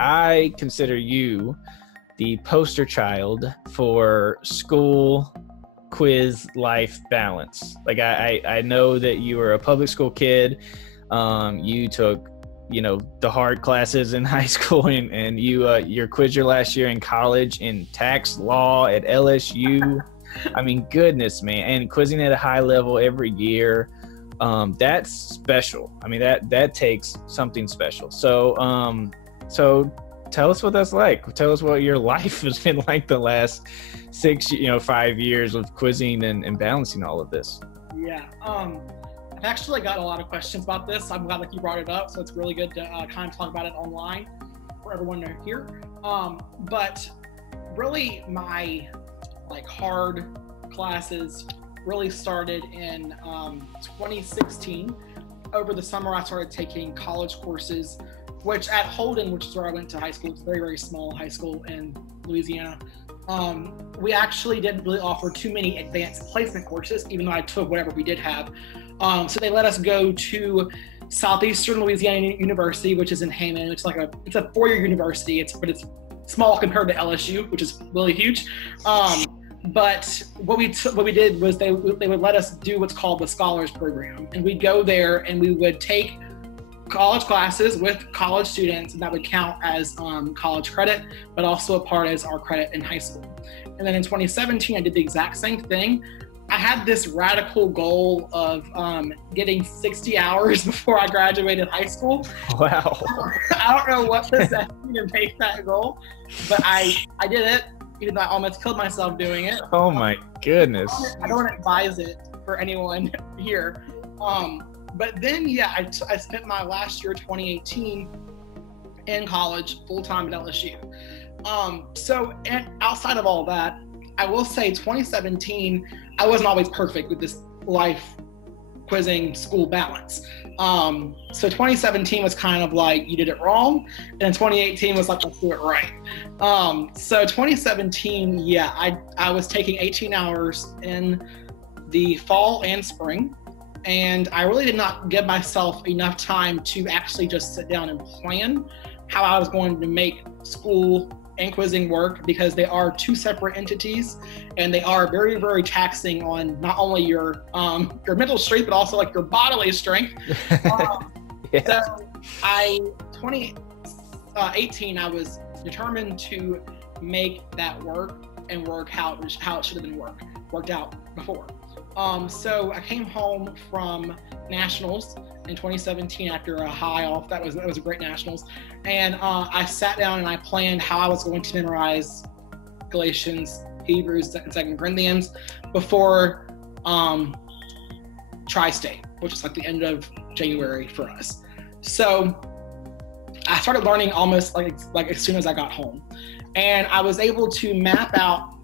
I consider you the poster child for school quiz life balance. Like I know that you were a public school kid. You took, the hard classes in high school, and your quizzer last year in college in tax law at LSU. I mean, goodness, man, and quizzing at a high level every year. That's special. I mean, that takes something special. So tell us what that's like. Tell us what your life has been like the last 5 years of quizzing and balancing all of this. Yeah. I've actually got a lot of questions about this. I'm glad that you brought it up. So it's really good to kind of talk about it online for everyone to hear. But really my hard classes really started in 2016. Over the summer, I started taking college courses, which at Holden, which is where I went to high school, it's a very, very small high school in Louisiana. We actually didn't really offer too many advanced placement courses, even though I took whatever we did have. So they let us go to Southeastern Louisiana University, which is in Hammond. It's it's a 4-year university, but it's small compared to LSU, which is really huge. But what we did was they would let us do what's called the Scholars Program, and we'd go there and we would take college classes with college students, and that would count as college credit, but also a part as our credit in high school. And then in 2017, I did the exact same thing. I had this radical goal of getting 60 hours before I graduated high school. Wow. I don't know what possessed me to make that goal, but I did it, even though I almost killed myself doing it. Oh my goodness. I don't advise it for anyone here. But then, I spent my last year, 2018, in college, full-time at LSU. And outside of all that, I will say 2017, I wasn't always perfect with this life quizzing school balance. So 2017 was kind of like, you did it wrong. And 2018 was like, let's do it right. So 2017, I was taking 18 hours in the fall and spring. And I really did not give myself enough time to actually just sit down and plan how I was going to make school and quizzing work, because they are two separate entities, and they are very, very taxing on not only your mental strength, but also your bodily strength. Yeah. So 2018, I was determined to make that work and work how it should have been worked out before. So I came home from nationals in 2017 after a high off. That was a great nationals. And I sat down and I planned how I was going to memorize Galatians, Hebrews, and 2 Corinthians before Tri-State, which is the end of January for us. So I started learning almost as soon as I got home. And I was able to map out,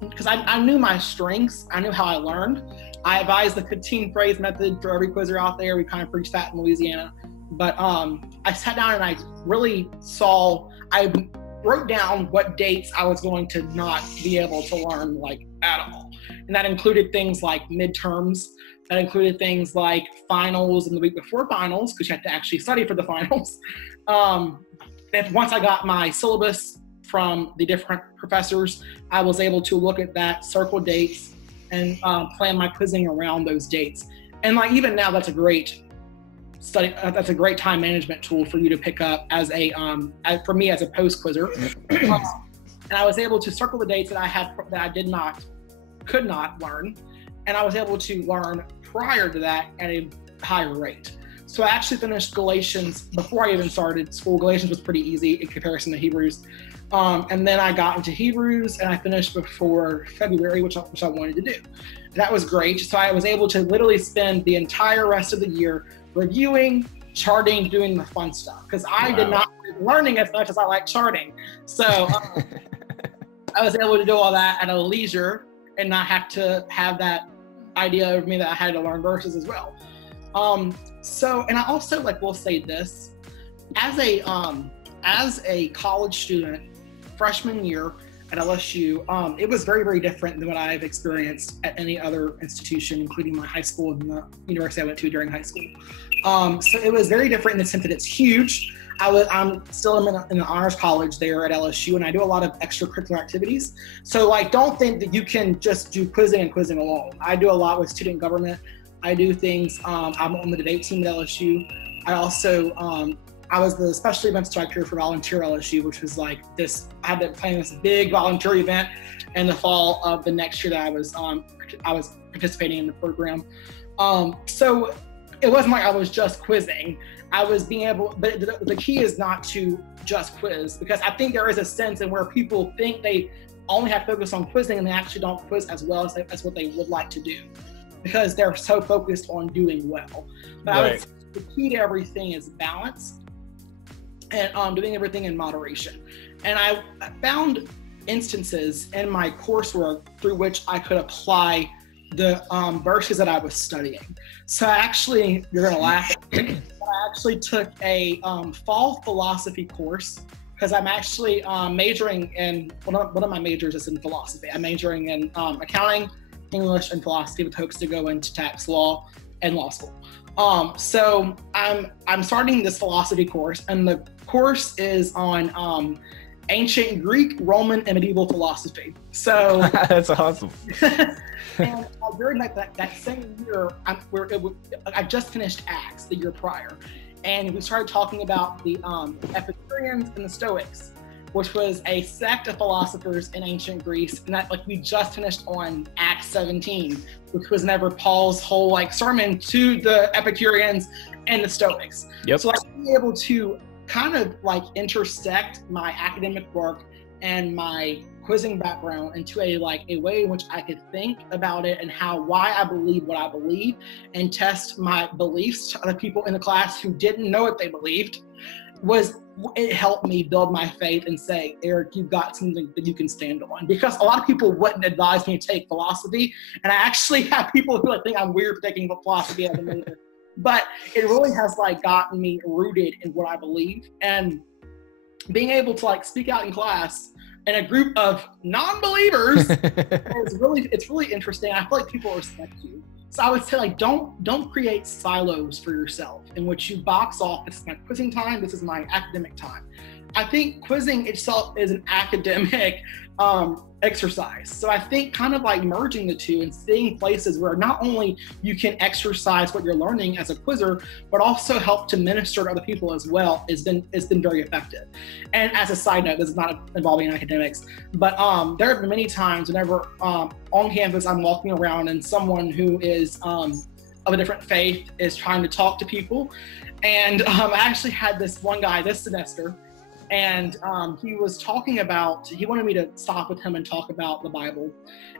because I knew my strengths, I knew how I learned. I advised the 15 phrase method for every quizzer out there. We kind of preach that in Louisiana. But I sat down and I wrote down what dates I was going to not be able to learn at all. And that included things like midterms. That included things like finals and the week before finals, because you had to actually study for the finals. And once I got my syllabus from the different professors, I was able to look at that, circle dates, and plan my quizzing around those dates. And even now, that's a great time management tool for you to pick up for me as a post quizzer. And I was able to circle the dates that I could not learn, and I was able to learn prior to that at a higher rate. So I actually finished Galatians before I even started school. Galatians was pretty easy in comparison to Hebrews. And then I got into Hebrews and I finished before February, which I wanted to do. That was great. So I was able to literally spend the entire rest of the year reviewing, charting, doing the fun stuff. Because I did not like learning as much as I like charting. So I was able to do all that at a leisure and not have to have that idea of me that I had to learn verses as well. And I also will say this, as a college student, freshman year at LSU, it was very, very different than what I've experienced at any other institution, including my high school and the university I went to during high school. So it was very different in the sense that it's huge. I'm still in an honors college there at LSU, and I do a lot of extracurricular activities. So like, don't think that you can just do quizzing and quizzing alone. I do a lot with student government. I do things, I'm on the debate team at LSU. I also, I was the special events director for Volunteer LSU, which was like this, I had to plan this big volunteer event in the fall of the next year that I was participating in the program. So it wasn't like I was just quizzing. I was being able, but the key is not to just quiz, because I think there is a sense in where people think they only have to focus on quizzing and they actually don't quiz as well as what they would like to do, because they're so focused on doing well. But I would say the key to everything is balance and doing everything in moderation. And I found instances in my coursework through which I could apply the verses that I was studying. So I actually, you're gonna laugh at me, but I actually took a fall philosophy course, because I'm actually majoring in, one of my majors is in philosophy. I'm majoring in accounting, English, and philosophy with hopes to go into tax law and law school. So I'm starting this philosophy course, and the course is on ancient Greek, Roman, and medieval philosophy. So that's awesome. And during that same year, I just finished Acts the year prior, and we started talking about the Epicureans and the Stoics, which was a sect of philosophers in ancient Greece. And that, like, we just finished on Acts 17, which was never Paul's whole like sermon to the Epicureans and the Stoics. Yep. So like being able to kind of like intersect my academic work and my quizzing background into a way in which I could think about it and why I believe what I believe, and test my beliefs to other people in the class who didn't know what they believed, it helped me build my faith and say, Eric, you've got something that you can stand on. Because a lot of people wouldn't advise me to take philosophy, and I actually have people who think I'm weird for taking philosophy as a major. But it really has like gotten me rooted in what I believe, and being able to like speak out in class in a group of non-believers it's really interesting. I feel like people respect you. So I would say, like, don't create silos for yourself in which you box off, this is my quizzing time, this is my academic time. I think quizzing itself is an academic exercise. So I think kind of like merging the two and seeing places where not only you can exercise what you're learning as a quizzer, but also help to minister to other people as well has been very effective. And as a side note, this is not involving academics, but there have been many times whenever on campus I'm walking around and someone who is of a different faith is trying to talk to people. And I actually had this one guy this semester, and he was talking about, he wanted me to stop with him and talk about the Bible.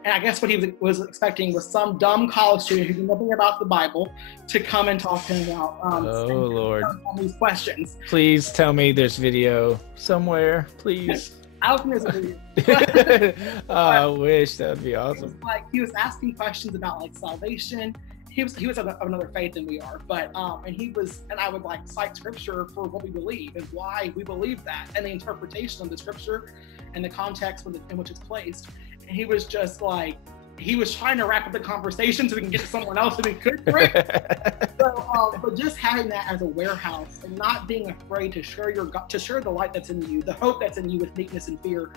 And I guess what he was expecting was some dumb college student who knew nothing about the Bible to come and talk to him about Lord, these questions. Please tell me there's video somewhere, please. I don't think there's a video. I wish. that would be awesome. He was asking questions about like salvation. He was of another faith than we are, but and I would like cite scripture for what we believe and why we believe that, and the interpretation of the scripture and the context in which it's placed. And he was just like, he was trying to wrap up the conversation so we can get to someone else who we could correct. So, but just having that as a warehouse and not being afraid to share the light that's in you, the hope that's in you with meekness and fear,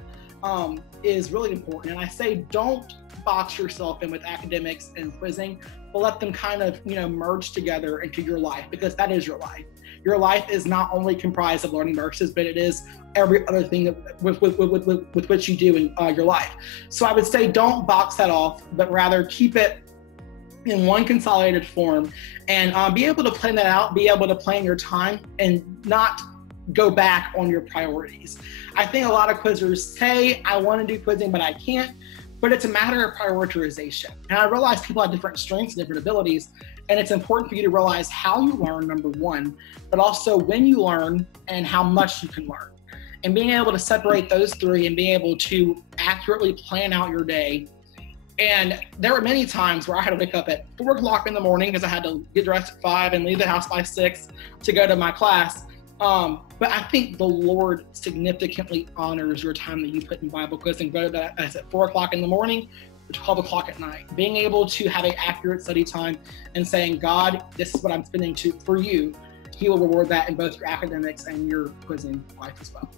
is really important. And I say, don't box yourself in with academics and quizzing, but let them kind of, merge together into your life, because that is your life. Your life is not only comprised of learning verses, but it is every other thing that with which you do in your life. So I would say, don't box that off, but rather keep it in one consolidated form, and be able to plan that out, be able to plan your time, and not go back on your priorities. I think a lot of quizzers say, I want to do quizzing, but I can't. But it's a matter of prioritization. And I realize people have different strengths, different abilities, and it's important for you to realize how you learn, number one, but also when you learn and how much you can learn. And being able to separate those three and being able to accurately plan out your day. And there were many times where I had to wake up at 4 o'clock in the morning because I had to get dressed at 5 and leave the house by 6 to go to my class. But I think the Lord significantly honors your time that you put in Bible quizzing, whether that's at 4 o'clock in the morning or 12 o'clock at night. Being able to have an accurate study time and saying, God, this is what I'm spending for you, he will reward that in both your academics and your quizzing life as well.